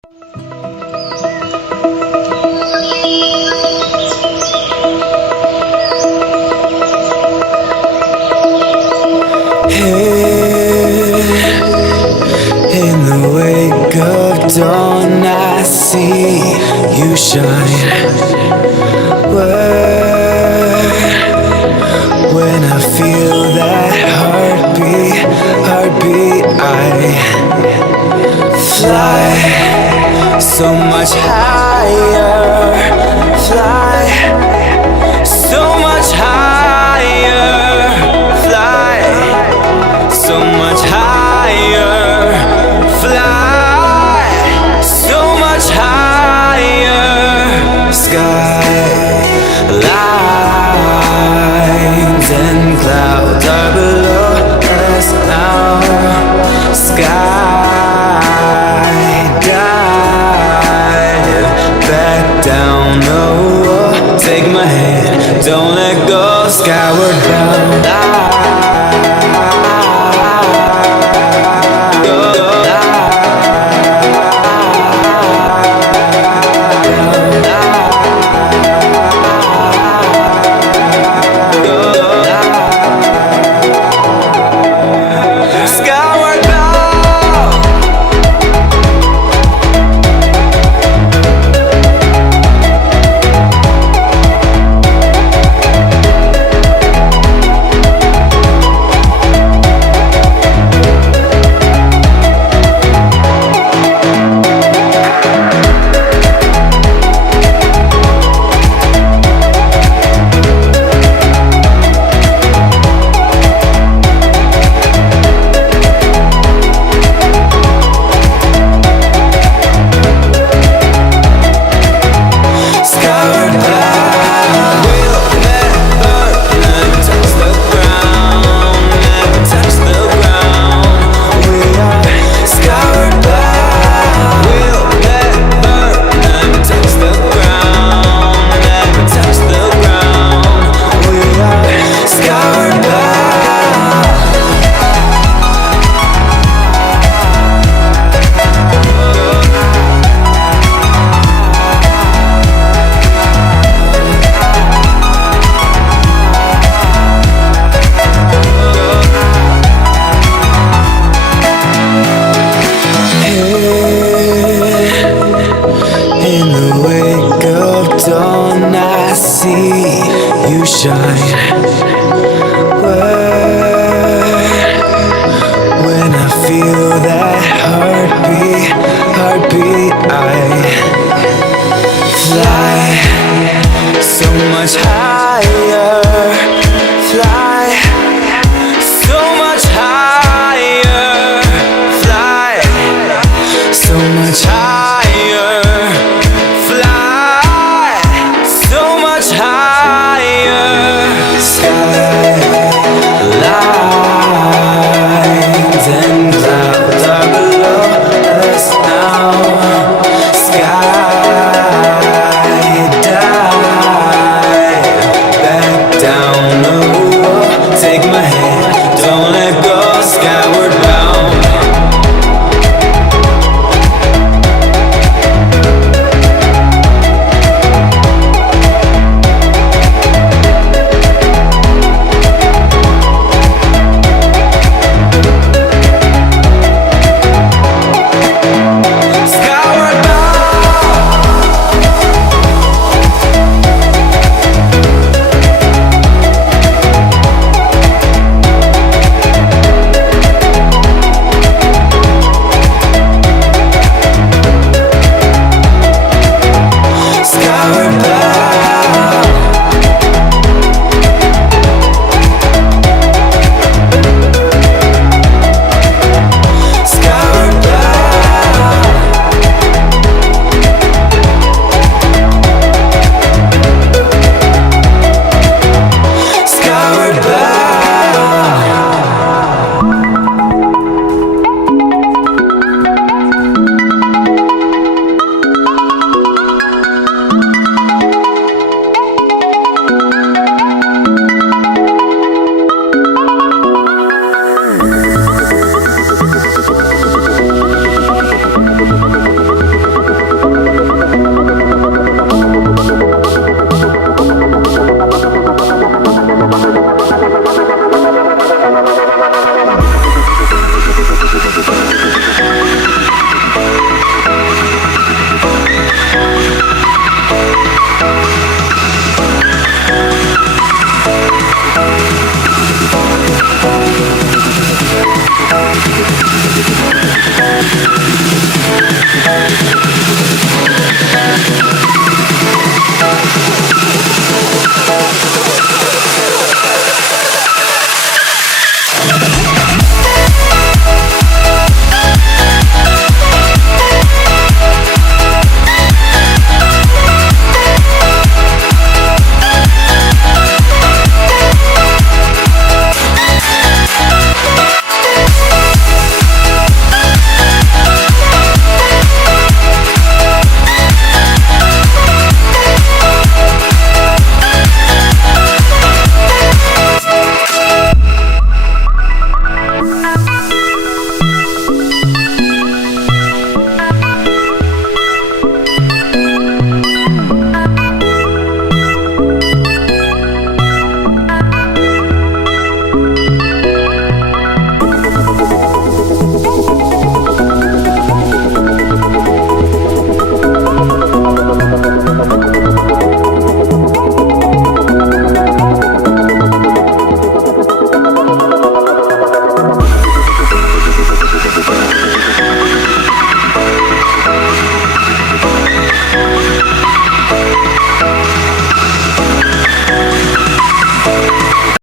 In the wake of dawn, I see you shine. When I feel that heartbeat, I fly so much higher. Fly so much higher. Fly so much higher. Fly so much higher. Sky lines and clouds are below us now. Sky dive back down. Oh, take my hand, don't let go. Skyward bound. In the wake of dawn, I see you shine. When I feel that heartbeat, I fly so much higher.